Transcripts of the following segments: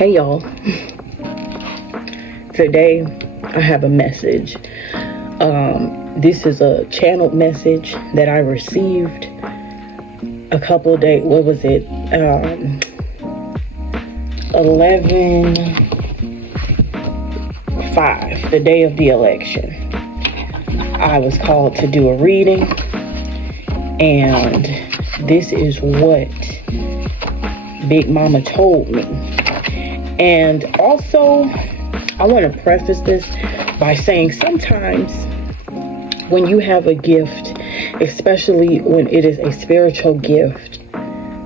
Hey y'all, today I have a message. This is a channeled message that I received a couple of days, 11/5, the day of the election. I was called to do a reading, and this is what Big Mama told me. And also, I want to preface this by saying sometimes when you have a gift, especially when it is a spiritual gift,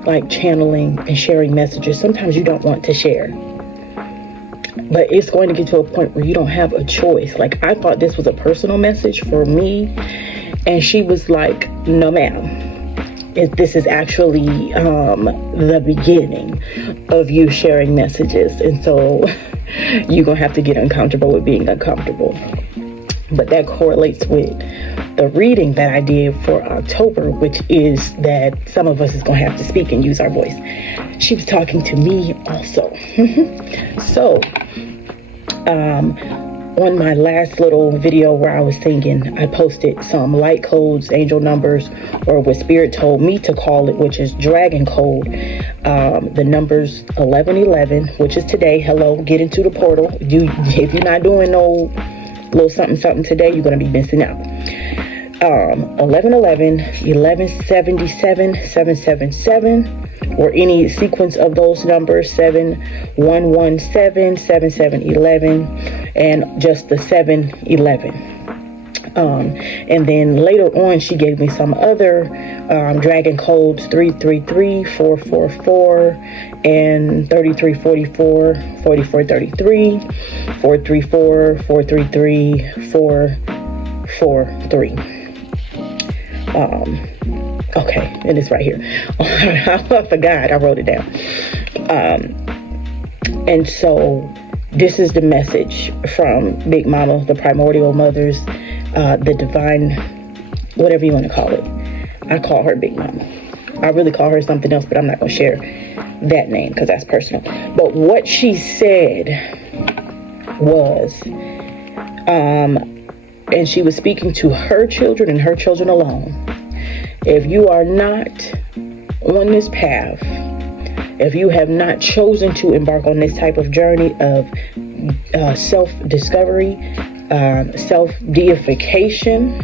like channeling and sharing messages, sometimes you don't want to share. But it's going to get to a point where you don't have a choice. Like, I thought this was a personal message for me, and she was like, no ma'am. This is actually the beginning of you sharing messages. And so you're going to have to get uncomfortable with being uncomfortable. But that correlates with the reading that I did for October, which is that some of us is going to have to speak and use our voice. She was talking to me also. So, on my last little video where I was singing, I posted some light codes, angel numbers, or what Spirit told me to call it, which is dragon code. The numbers 1111, which is today. Hello, get into the portal. If you're not doing no little something today, you're going to be missing out. 1111, 1177, 777, or any sequence of those numbers, 7117, 7711, and just the 711. And then later on, she gave me some other dragon codes, 333, 444, and 3344, 4433, 434, 433, 443. Okay, and it's right here. I forgot, I wrote it down. And so this is the message from Big Mama, the primordial mothers, the divine, whatever you want to call it. I call her Big Mama. I really call her something else, but I'm not going to share that name because that's personal. But what she said was, and she was speaking to her children and her children alone. If you are not on this path, if you have not chosen to embark on this type of journey of self-discovery, self-deification,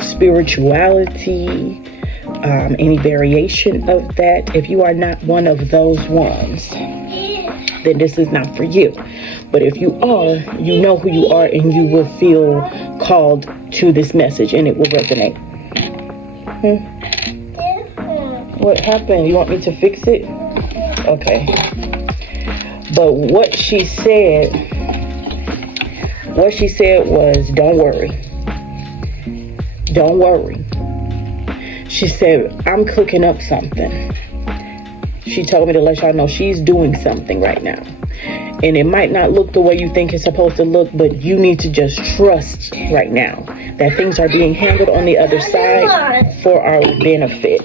spirituality, any variation of that, if you are not one of those ones, then this is not for you. But if you are, you know who you are, and you will feel called to this message, and it will resonate. What happened? You want me to fix it? Okay. But what she said was, don't worry. Don't worry. She said, I'm cooking up something. She told me to let y'all know she's doing something right now. And it might not look the way you think it's supposed to look, but you need to just trust right now that things are being handled on the other side for our benefit.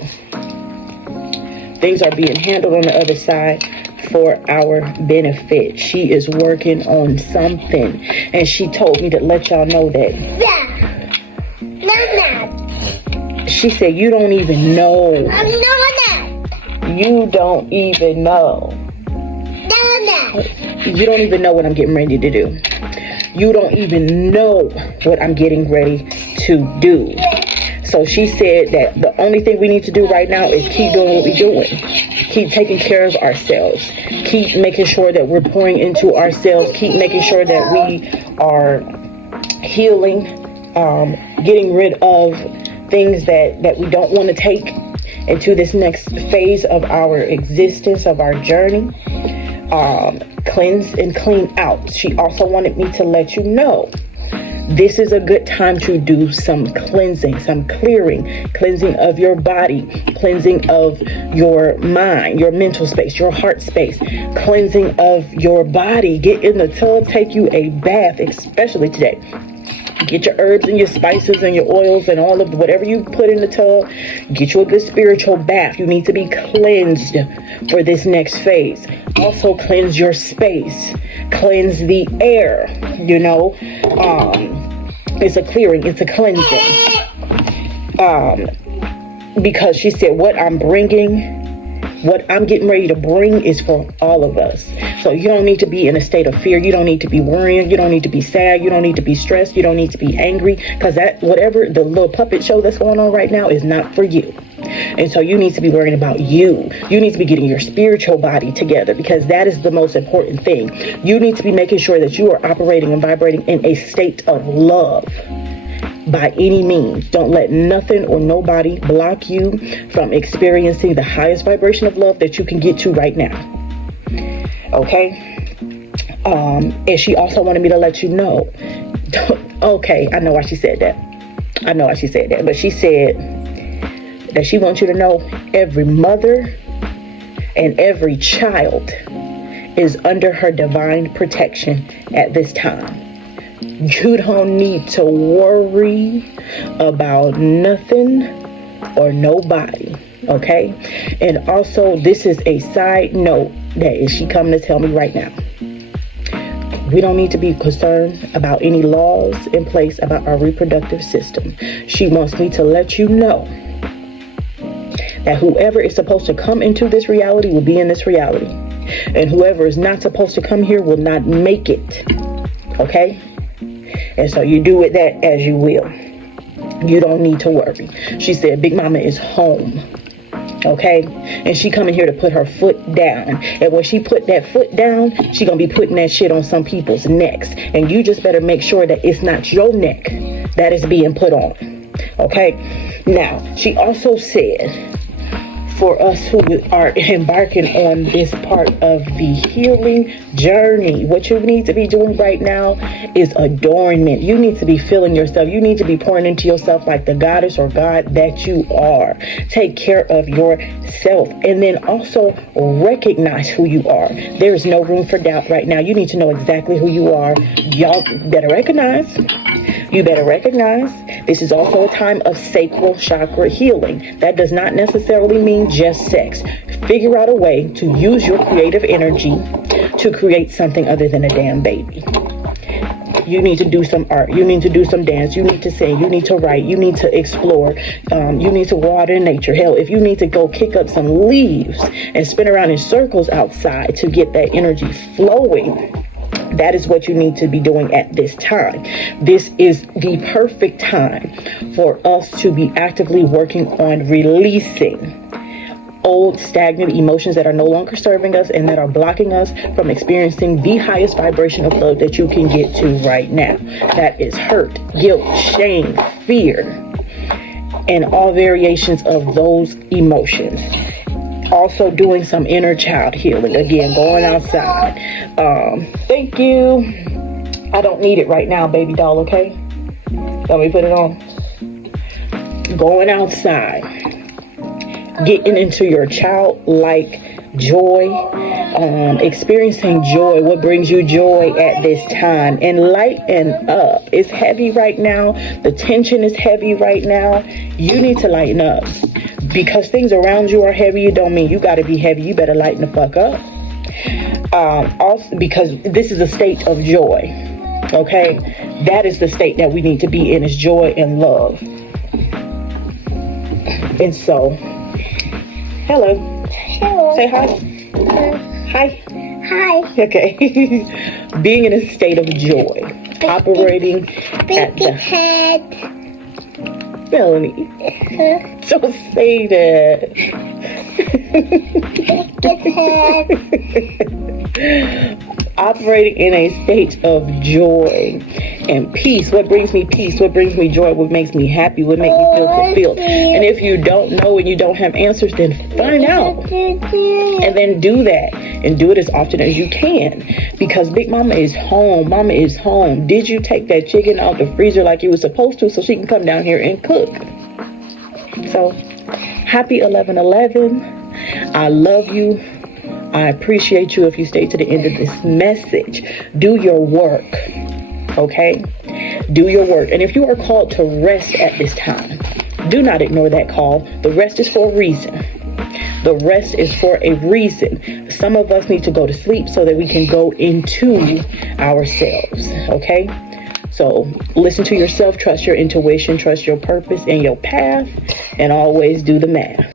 Things are being handled on the other side for our benefit. She is working on something. And she told me to let y'all know that. She said, you don't even know. You don't even know. You don't even know what I'm getting ready to do. You don't even know what I'm getting ready to do. So she said that the only thing we need to do right now is keep doing what we're doing. Keep taking care of ourselves. Keep making sure that we're pouring into ourselves. Keep making sure that we are healing, getting rid of things that we don't want to take into this next phase of our existence, of our journey. Cleanse and clean out. She also wanted me to let you know this is a good time to do some cleansing, some cleansing of your body, cleansing of your mind, your mental space, your heart space, cleansing of your body. Get in the tub, take you a bath, especially today. Get your herbs and your spices and your oils and all of whatever you put in the tub. Get you a good spiritual bath. You need to be cleansed for this next phase. Also cleanse your space. Cleanse the air. You know, it's a clearing. It's a cleansing. Because she said what I'm getting ready to bring is for all of us. So you don't need to be in a state of fear. You don't need to be worrying. You don't need to be sad. You don't need to be stressed. You don't need to be angry, because that whatever the little puppet show that's going on right now is not for you. And so you need to be worrying about you. You need to be getting your spiritual body together, because that is the most important thing. You need to be making sure that you are operating and vibrating in a state of love. By any means, don't let nothing or nobody block you from experiencing the highest vibration of love that you can get to right now. Okay? And she also wanted me to let you know. Okay, I know why she said that. But she said that she wants you to know every mother and every child is under her divine protection at this time. You don't need to worry about nothing or nobody, okay? And also, this is a side note that is she coming to tell me right now. We don't need to be concerned about any laws in place about our reproductive system. She wants me to let you know that whoever is supposed to come into this reality will be in this reality. And whoever is not supposed to come here will not make it, okay? And so you do with that as you will. You don't need to worry. She said Big Mama is home. Okay? And she coming here to put her foot down. And when she put that foot down, she gonna be putting that shit on some people's necks. And you just better make sure that it's not your neck that is being put on. Okay? Now, she also said, for us who are embarking on this part of the healing journey, what you need to be doing right now is adornment. You need to be feeling yourself. You need to be pouring into yourself like the goddess or god that you are. Take care of yourself, and then also recognize who you are. There is no room for doubt right now. You need to know exactly who you are. Y'all better recognize. You better recognize this is also a time of sacral chakra healing. That does not necessarily mean just sex. Figure out a way to use your creative energy to create something other than a damn baby. You need to do some art. You need to do some dance. You need to sing. You need to write. You need to explore. You need to go out in nature. Hell, if you need to go kick up some leaves and spin around in circles outside to get that energy flowing, that is what you need to be doing at this time. This is the perfect time for us to be actively working on releasing old stagnant emotions that are no longer serving us and that are blocking us from experiencing the highest vibration of love that you can get to right now. That is hurt, guilt, shame, fear, and all variations of those emotions. Also doing some inner child healing. Again, going outside. Thank you. I don't need it right now, baby doll, okay? Let me put it on. Going outside. Getting into your childlike joy. Experiencing joy. What brings you joy at this time? And lighten up. It's heavy right now. The tension is heavy right now. You need to lighten up. Because things around you are heavy, it don't mean you got to be heavy. You better lighten the fuck up. Also, because this is a state of joy. Okay? That is the state that we need to be in, is joy and love. And so, hello. Hello. Say hi. Hi. Hi. Okay. Being in a state of joy. Operating at Big the... head. Melanie. Don't say that. Operating in a state of joy and peace. What brings me peace? What brings me joy? What makes me happy? What makes me feel fulfilled? And if you don't know and you don't have answers, then find out. And then do that. And do it as often as you can. Because Big Mama is home. Mama is home. Did you take that chicken out the freezer like you were supposed to so she can come down here and cook? So, happy 11/11. I love you. I appreciate you if you stay to the end of this message. Do your work. Okay? Do your work. And if you are called to rest at this time, do not ignore that call. The rest is for a reason. The rest is for a reason. Some of us need to go to sleep so that we can go into ourselves. Okay? So listen to yourself, trust your intuition, trust your purpose and your path, and always do the math.